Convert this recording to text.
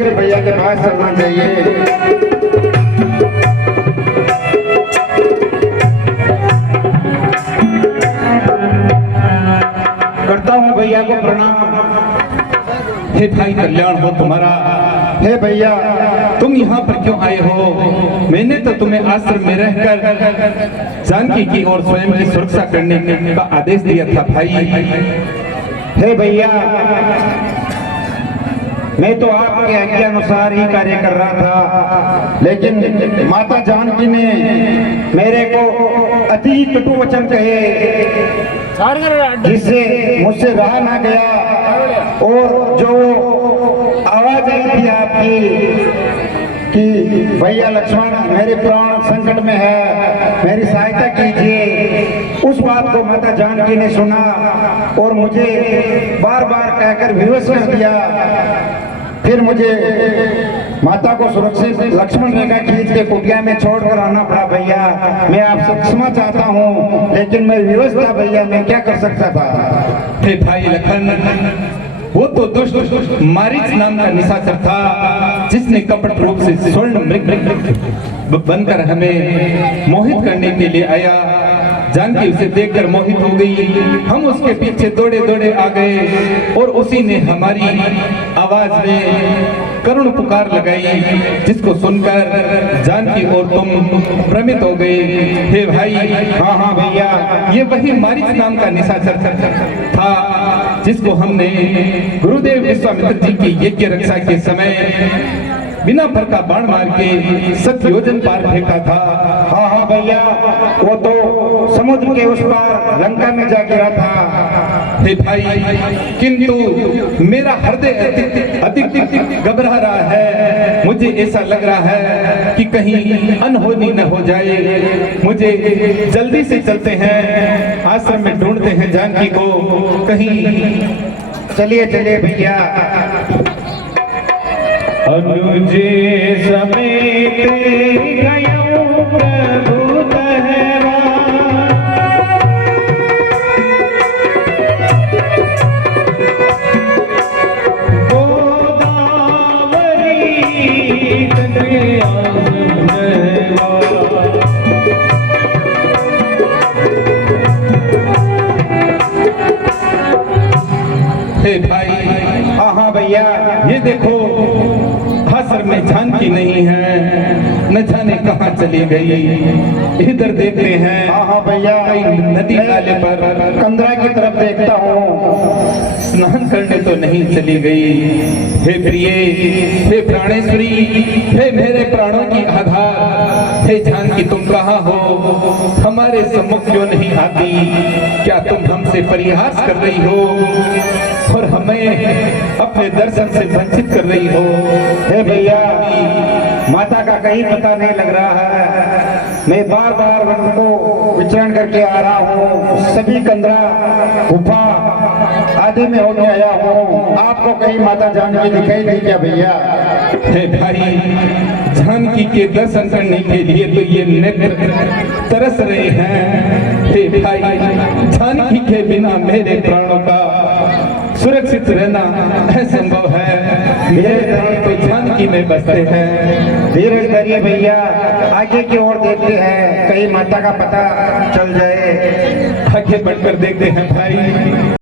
देखकर भैया के पास चलना चाहिए। करता हूँ भैया को प्रणाम। हे भाई कल्याण हो तुम्हारा। हे भैया तुम यहाँ पर क्यों आए हो? मैंने तो तुम्हें आश्रम में रहकर जानकी की और स्वयं की सुरक्षा करने का आदेश दिया था भाई। हे भैया मैं तो आपके आज्ञा अनुसार ही कार्य कर रहा था, लेकिन माता जानकी ने मेरे को अति कटु वचन कहे जिससे मुझसे रहा ना गया। और जो आवाज आई थी आपकी कि भैया लक्ष्मण मेरे प्राण संकट में है, मेरी सहायता कीजिए, उस बात को माता जानकी ने सुना और मुझे बार बार कहकर विवश कर दिया। फिर मुझे माता को सुरक्षित लक्ष्मण रेखा खींच के कुटिया में छोड़कर आना पड़ा। भैया मैं आपसे क्षमा चाहता हूँ, लेकिन मैं विवश था भैया, मैं क्या कर सकता था। हे भाई लखन, वो तो दुष्ट मारीच नाम का निशाचर था जिसने कपट रूप से स्वर्ण मृग बनकर हमें मोहित करने के लिए आया। जानकी उसे देखकर मोहित हो गई। हम उसके पीछे दौड़े दौड़े आ गए और उसी ने हमारी आवाज में करुण पुकार लगाई, जिसको सुनकर जानकी और तुम भ्रमित हो गए। हे भाई, हाँ हाँ भैया, ये वही मारीच नाम का निशाचर था जिसको हमने गुरुदेव विश्वामित्र जी की यज्ञ रक्षा के समय बिना फर का बाण मार के 7 योजन पार फेंका था। हाँ हाँ भैया, वो तो समुद्र के उस पार लंका में जा गिरा था। हे भाई, किंतु मेरा हृदय अधिक घबरा रहा है। मुझे ऐसा लग रहा है कि कहीं अनहोनी न हो जाए। मुझे जल्दी से चलते हैं, आश्रम में ढूंढते हैं जानकी को कहीं। चलिए चलिए भैया। अनुजे समेत गयो प्रभु तहरा, गोदावरी तनया सुनवा। हे भाई, हाँ हाँ भैया, ये देखो आश्रम में जानकी नहीं है, न जाने कहाँ चली गई। इधर देखते हैं। हाँ हाँ भैया, नदी नाले पर कंदरा की तरफ देखता हूँ। स्नान करने तो नहीं चली गई। हे प्रिय, हे प्राणेश्वरी, हे मेरे प्राणों की आधार, हे जानकी तुम कहाँ हो? हमारे सम्मुख क्यों नहीं आती? क्या तुम हमसे परिहास कर रही हो और हमें अपने दर्शन से वंचित कर रही हो? हे भैया, माता का कहीं पता नहीं लग रहा है। मैं बार बार वन को विचरण करके आ रहा हूँ, सभी कंदरा गुफा आदि में होके आया हूँ। आपको कहीं माता जानकी दिखाई नहीं क्या भैया? हे भाई, जानकी के दर्शन करने के लिए तो ये नेत्र तरस रहे हैं। हे भाई, जानकी के बिना मेरे प्राणों का सुरक्षित रहना असंभव है। मेरे प्राण तो जानकी में बसते हैं। धीरज धरिए भैया, आगे की ओर देखते हैं, कहीं माता का पता चल जाए। आगे बढ़कर देखते हैं भाई।